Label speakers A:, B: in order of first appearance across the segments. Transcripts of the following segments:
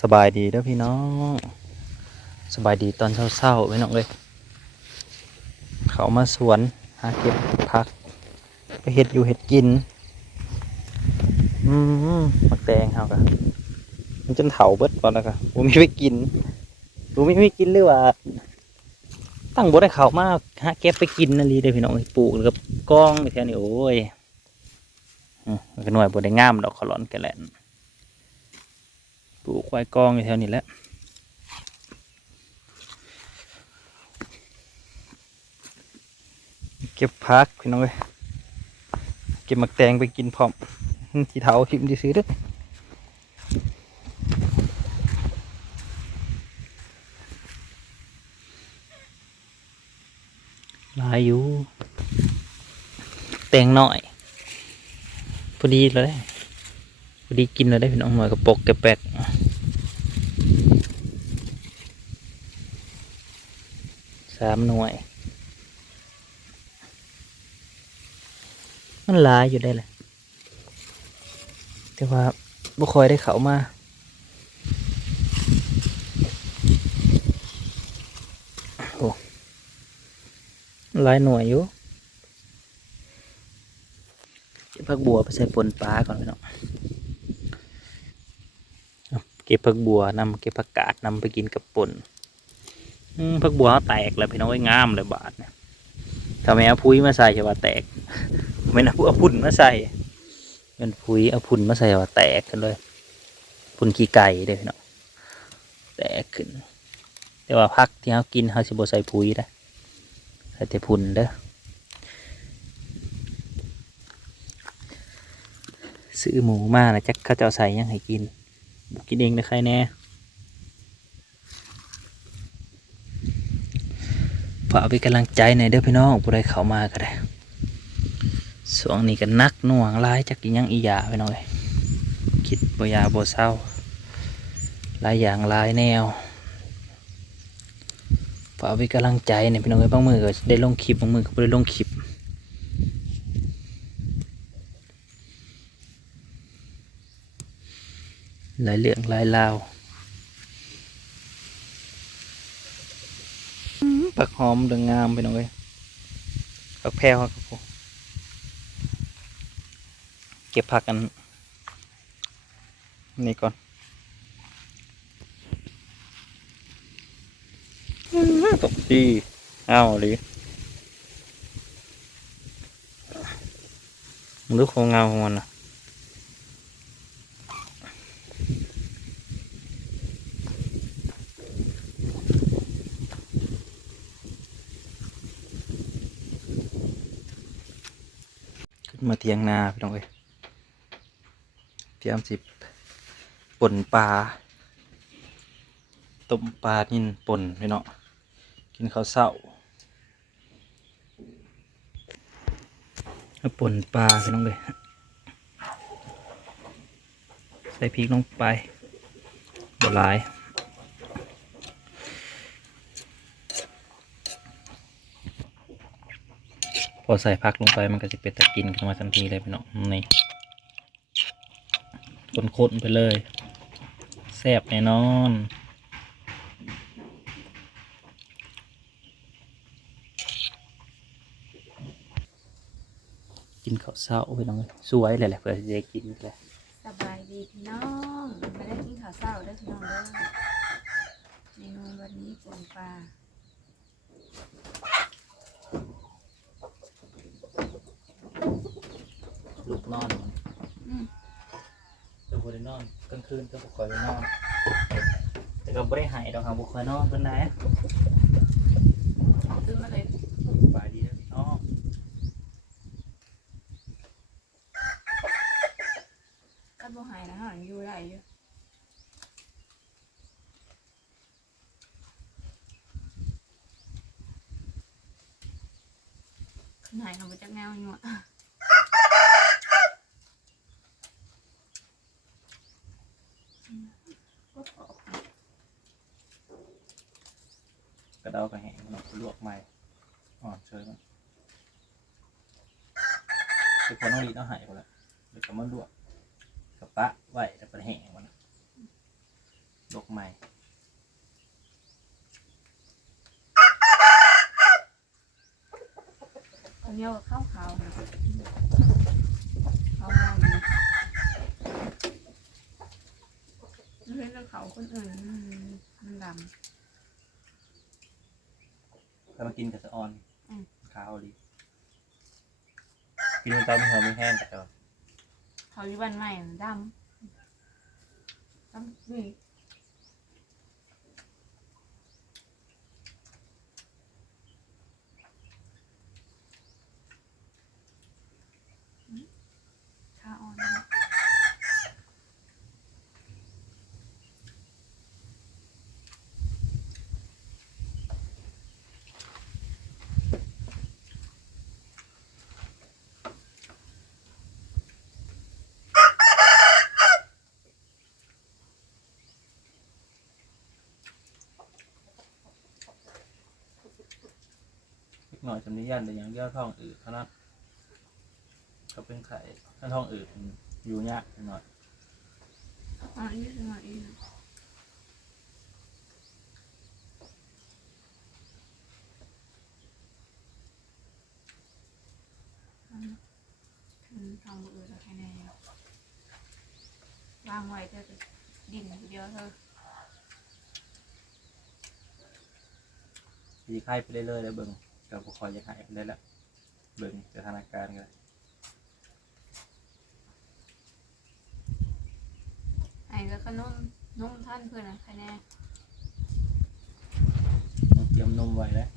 A: สบายดีเด้อพี่น้อง สบายดีตอนเช้าๆพี่น้องเลยเขามาสวนหาเก็บผัก ไปเห็ดอยู่เห็ดกิน อืมมักแตงเขากะมันจนเถาเบิดก่อนแล้วกะผมมีไปกินผมมีไปกินหรือว่า ตั้งบได้เขามากหาเก็บไปกินนั่นลีเด้อพี่น้องปลูกแล้วก็กองไปแถวนี้โอ้ยอืมก็หน่วยบได้งามดอกขลอนแกแหลน ปลูกไว้กองอยู่แถวนี้แหละเก็บพักพี่น้องเอ้ยเก็บหมักแตงไปกินพร้อมที่เท้าทิมที่ซื้อด้อหลายอยู่ แตงหน่อย พอดีเลย อดีกินเลยได้พี่น้องหน่อยกระปกกระแปกสามหน่วย มันหลายอยู่ได้เลยแต่ว่าบุคอยได้เขามาโอ้หลายหน่วยอยู่พักบัวไปใส่ปนปลาก่อนพี่น้อง ก็บผักบัวนำเก็บผักกาดนำไปกินกับป่นผักบัวเขาแตกแล้วพี่น้องไอ้งามเลยบาทเนี่ยทำไมเอาพุ้ยมาใส่จะว่าแตกไม่นะเอาพุ่นมาใส่เป็นพุ้ยเอาพุ่นมาใส่ว่าแตกกันเลยพุ่นขี้ไก่เด้พี่น้องแตกขึ้น แต่ว่าพักที่เขากินเขาสิบใส่พุ้ยนะใส่แต่พุ่นเด้อซื้อหมูมานะจักเขาจะใส่ยังให้กิน กินเองนะใครแน่ฝากเป็นกำลังใจหน่อยเด้อพี่น้องผู้ใดเขามาก็ได้สวงนี้ก็นักหน่วงร้ายจักอีหยังอียาพี่น้องเลยคิดบ่ยาบ่เศร้าหลายอย่างหลายแนวฝากเป็นกำลังใจหน่อยพี่น้องเลยบางมือก็ได้ลงคลิปบางมือก็บ่ได้ลงคลิป หลายเรื่องหลายราวอืมปักหอมดืองงามไปหน่อยปักแพรวครับผมเก็บผักกัน นี่ก่อนตกดีอ้าวหรือมันดูโครงเงาของมันนะ มาเทียงนาพี่น้องเอ้ยเตรียมสิป่นปลาต้มปลานินป่นพี่น้องกินข้าวเศร้าแล้วป่นปลาพี่น้องเลยใส่พริกลงไปบหลาย อใส่ผักลงไปมันก็จะเป็นตะกินขึ้นมาทันทีเลยพี่น้องนี่คนๆไปเลยแซ่บแน่นอนกินข้าวเช้าพี่น้องสวยเลยแหละเพื่อจะได้กินเลย
B: สบายดีพี่น้องมาได้กินข้าวเช้าเด้พี่น้องเด้อเมนูวันนี้ปนปลา
A: กนอน
B: อืม
A: ตัวบรินอนกลางคืนก็บุคอยไปนอน แต่ก็ไม่ได้หายดอกครับบุคอยนอนเป็นไง
B: ซื้อมาเลย
A: สบายดีนะพี่น้อง
B: กันบ่หายนะฮะอยู่ไรอยู่ขึ้นหายเขาบ่จักแนวอยู่อะก็ขอบ
A: กระเดากระแหงเนาะลวกใหม่อ่อนเชยมันคือคนต้องรีดเอาหายหมดแล้วเดี๋ยวก็มาลวกกับปะไหวแล้วก็แหงมันดอกใหม่
B: ตอนนี้เอาข้าวขาวข้าวมองนี่ไม่เห็นแต่เขาคนอื่นมันมันด
A: ถ้ามากินกับสะออน
B: อืม
A: ข้าวดีกินมันตอนมันหอมไม่แห้งแต่ว่าำ
B: เขาอยู่บ้านใหม่มันดำดำนี่อืมข้าวอ่อนนะ
A: เล็ก หน่อยจำนิยันแต่ยังเดียท้องอืดเท่านั้นก็เป็นไข่ถ้าท้องอืดอยู่ยากหน่อย
B: อะอีกหน่อยอีกอืมถึงทำมืออื่นแล้วแค่ไหนวางไว้จะดินทีเดียวเธอ
A: สีไข่ไปเรื่อยๆแล้วเบิ่ง กับบุคอยจะหายไปได้แล้วเบิ่งสถานการณ์กัน
B: ไอ้แล้วก็นุ่มนุ่มท่านเพื่อนนะแค่ไหน
A: ต้องเตรียมนมไว้แล้ว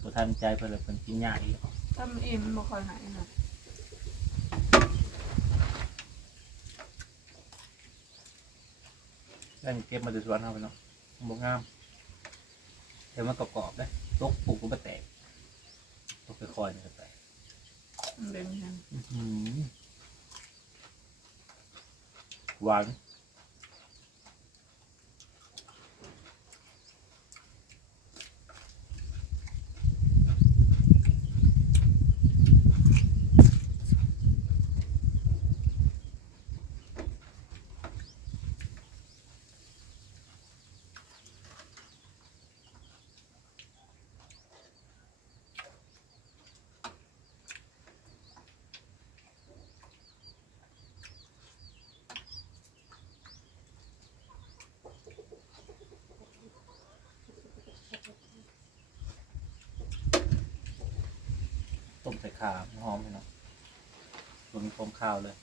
A: ตัวทันใจเพื่อนเลยเป็นกินยากอีก
B: ถ้ามันอิ่มมันบ่ค่อยหายนะ
A: ได้เก็บมาจากสวนเอาไปเนาะมันบกงาม เดี๋ยวมันกรอบๆได้ตกปลูกก็มาแตกตกค่อยๆเนี่ยก็แตก
B: มันเป็นยัง
A: อื้อหือหวาน ขาหอมเลยเนาะรวมมีโฟมข้าวเลย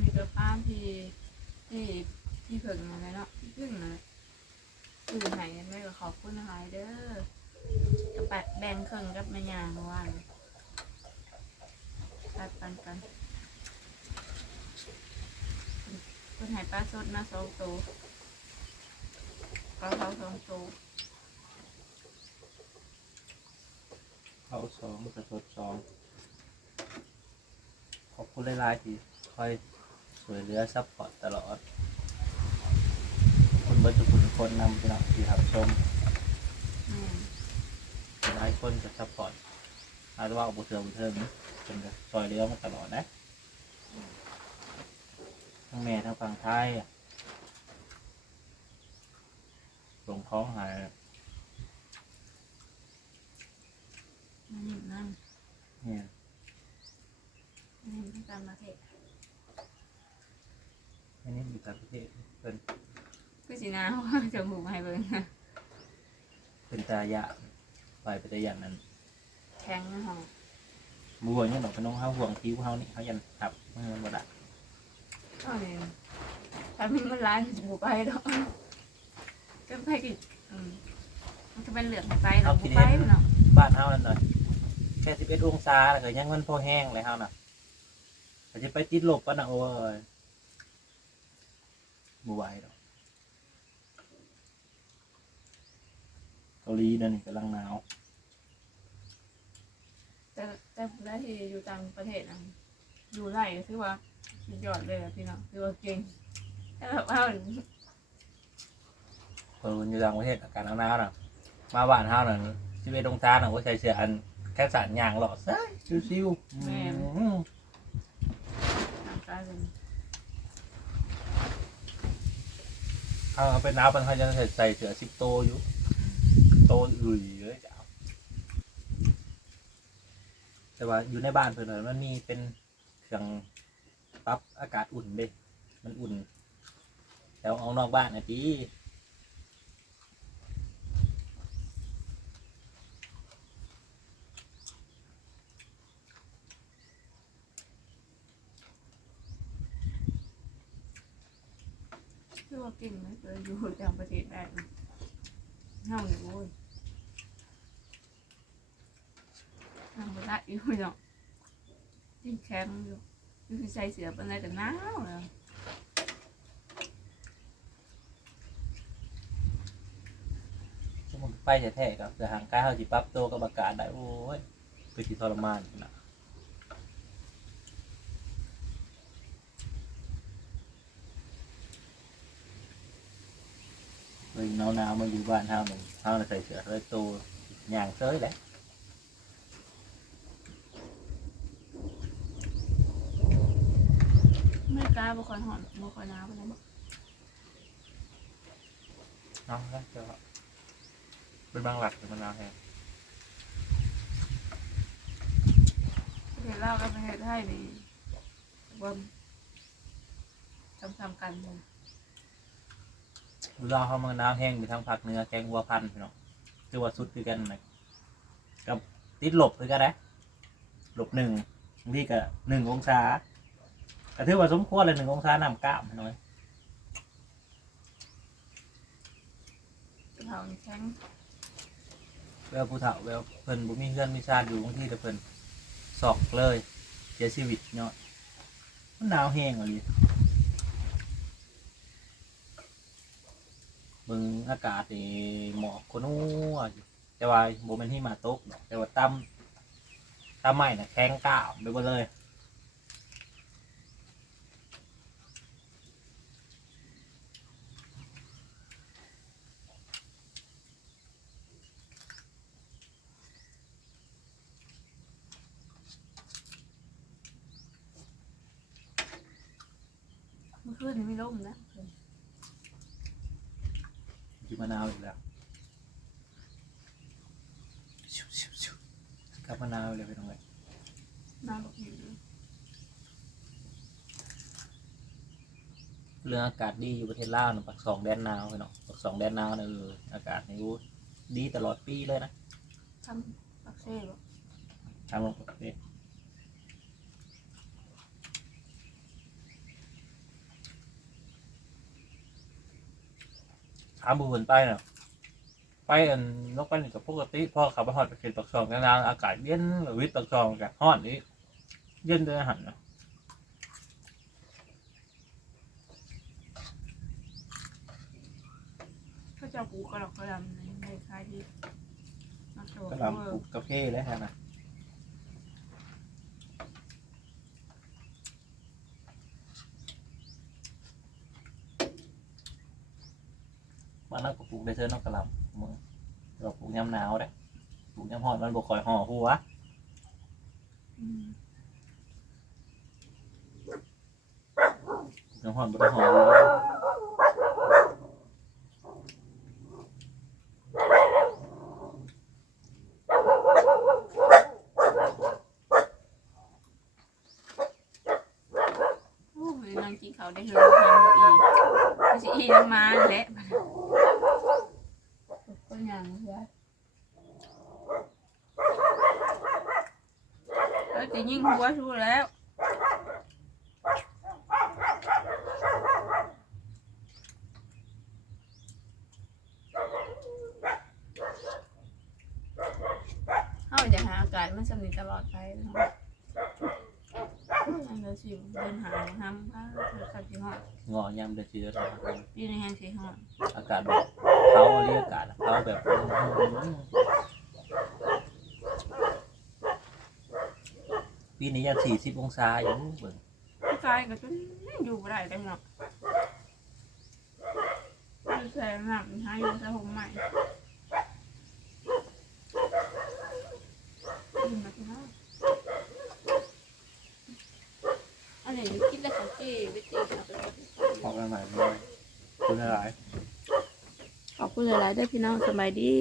B: มีกระป้าที่ที่ที่เพิ่งอะไรเนาะที่เพิ่งนะคือหายกันไม่ก็ขอบคุณหลายเด้อกระปัดแบ่งเครึ่องกับแม่ยางว่าง ตัดปันกันคุณหายปลาสดมาสองตัวปลาเขาสองตัว
A: ข้าวสองกระสดสองขอบคุณหลายๆที่คอยสวยเหลือซัพพอร์ตตลอดคนเบิร์ทุกคนคนนำไปเนาะที่รับชม
B: อืม
A: หลายคนจะซัพพอร์ตอาจจะว่าอุปเทอมอุปเทอม เป็นก็ซอยเหลือมาตลอดนะทั้งแม่ทั้งฝั่งไทยอะลงท้องหาย
B: นั่นอยู่นั่น
A: เนี่ย
B: นั่นอยู่ที่ตามประเทศ
A: อันนี้อยู่ต่างประเทศเป็น
B: คือสีน้าว่าจมูกให้เบิ่ง
A: เป็นตายะไปเป็นตายะนั้น
B: แข็งนะฮะ
A: บัวเนี่ยดอกเป็นน้องเฮาห่วงคิ้วเฮานี่เขายันหับมันมันบ่ได้
B: ก็เนี่ยถ้ามีมันร้ายจมูกไปดอกก็ไปกินอืมมันก็เป็นเหลืองไปเนาะบุไปเนาะ
A: บ้านเฮานั่นหน่อยแค่สิบเอ็ดองศาแล้วก็ยังมันพอแห้งเลยเฮาน่ะแต่จะไปติดลบปะนะโอ้ยบ่ไหวดอกเกาหลีนั่นนี่กำลังหนาว
B: แต่แต่ได้ที่อยู่ต่างประเทศนะอยู่ไร่ก็ถือว่าสุดยอดเลยอะพี่น้องถือว่าเก่งแล้วเอา
A: คนอยู่ต่างประเทศอากาศหนาวๆน่ะ มาบ้านเฮาน่ะชีวิตตรงจ้าน่ะว่าใช้เสื้ออันแค่สารยางหล่อใส่ชิวๆอืม
B: ทางการเป็น
A: เอาเอาเป็นหนาวเป็นเขาจะใส่ใส่เสื้อสิบโตอยู่ โตอุ่ยเลยจ้า แต่ว่าอยู่ในบ้านเพิ่นน่ะมันมีเป็นเครื่องปรับอากาศอุ่นเด้ มันอุ่น แล้วเอานอกบ้านนะพี่
B: คือว่ากินไม่เคยอยู่ต่างประเทศได้ห้าวอยู่โว้ย ทำไม่ได้อยู่เนาะยิ่งแข็งอยู่คือใส่เสื้อเป็นอะไรแต่หนาวเลย
A: สมมติไปแท้ๆกับเสือหางกายเขาจิปรับตัวกับอากาศได้โอ้ยคือที่ทรมานนะเลยหนาวๆมาอยู่บ้านเฮาหนึ่งเฮาน่ะใส่เสื้อเลยตัวย่างเซ้ยแหละ
B: ไม่กล้าบ่ค่อยหอนบ่ค่อยหนาวปานใดบ่
A: เนาะแล้วจะเป็นบางหลักเป็นมะนาวแห้ง
B: ประเทศลาวกับประเทศไทยนี่ว่าซ้ำๆกันเลย
A: เวลาเขามะนาวแห้งมีทั้งผักเนื้อแกงวัวพันธุ์พี่น้องคือว่าสุดคือกันนะกับติดหลบคือกันนะหลบหนึ่งบางทีก็หนึ่งองศา ก็ถือว่าสมควรเลยหนึ่งองศานำกล้ามพี่น้อย
B: เขาแข็ง
A: เวลาผู้เฒ่าเวลาเพิ่นบุมีเพื่อนมีชาติอยู่บางทีแต่เพิ่นสอกเลยเสียชีวิตเนาะมันหนาวแห้งอะไรเบิ่งอากาศนี่หมอกคนนัวอยู่แต่ว่าโมเมนที่มาตกดอกแต่ว่าตั้มตั้มใหม่น่ะแข็งก้าวไปหมดเลย
B: คืนนี้ไม่ล่มนะ
A: กินมะนาวอีกแล้วชิวชิวชิวกับมะนาวเลยไปตรงไหน
B: น้ำบอกอยู่
A: เรื่องอากาศดีอยู่ประเทศลาวนะปักสองแดนหนาวไปเนาะปักสองแดนหนาวนะเอออากาศนี่อู้ดีตลอดปีเลยนะ
B: ทำปักเซ่บ่
A: ทางลงประเทามบุญไปเนาะไปอันนกไปนี่กับปกติพอขับไปหอดไปเขตปักสองแดนหนาวอากาศเย็นหรือวิทย์ปักสองอากาศฮ้อนนี้เย็นด้วยอาหารเนาะ
B: เขาเจ้าปูกระดอกกระดำในในคล้ายที่มาโชว์
A: กระหลำปลูกกาแฟแล้วฮะนะ บ้านเราก็ปลูกได้เท่าน้องกระหลำมึงเราปลูกยามหนาวได้ปลูกยามร้อนมันบ่คอยห่อหัว
B: อืม
A: ปลูกยามร้อนบ่ได้ห่อหัว
B: โอ้ยนางกินเขาวได้เฮือนทางอีก็สิอีน้ำมาแหละก็ยังเพื่อ เออจะยิงหัวชูแล้วเขาจะหาอากาศมันสำนิทตลอดไปเนาะอันเดียวสิเดินหาห้ามพาเธอขับที่ห้อง
A: งอยามเดือนสี่เดือนห้า
B: อยู่ในแห่งสีห้อง
A: อากาศแบบเขาเรียกอากาศอะเขาแบบ ปีนี้ยังสี่สิบองศาอยู่เบิ่ง
B: พี่กายก็จนอยู่บ่ได้เลยเนาะคือแสงหนักให้อยู่แต่ผมใหม่กินมาที่ห้าอันนี้กินได้ของจีวิจีค่ะ
C: ออกกันใหม่เลยคุณอะไร
B: ขอบคุณหลายๆด้วยพี่น้องสบายดี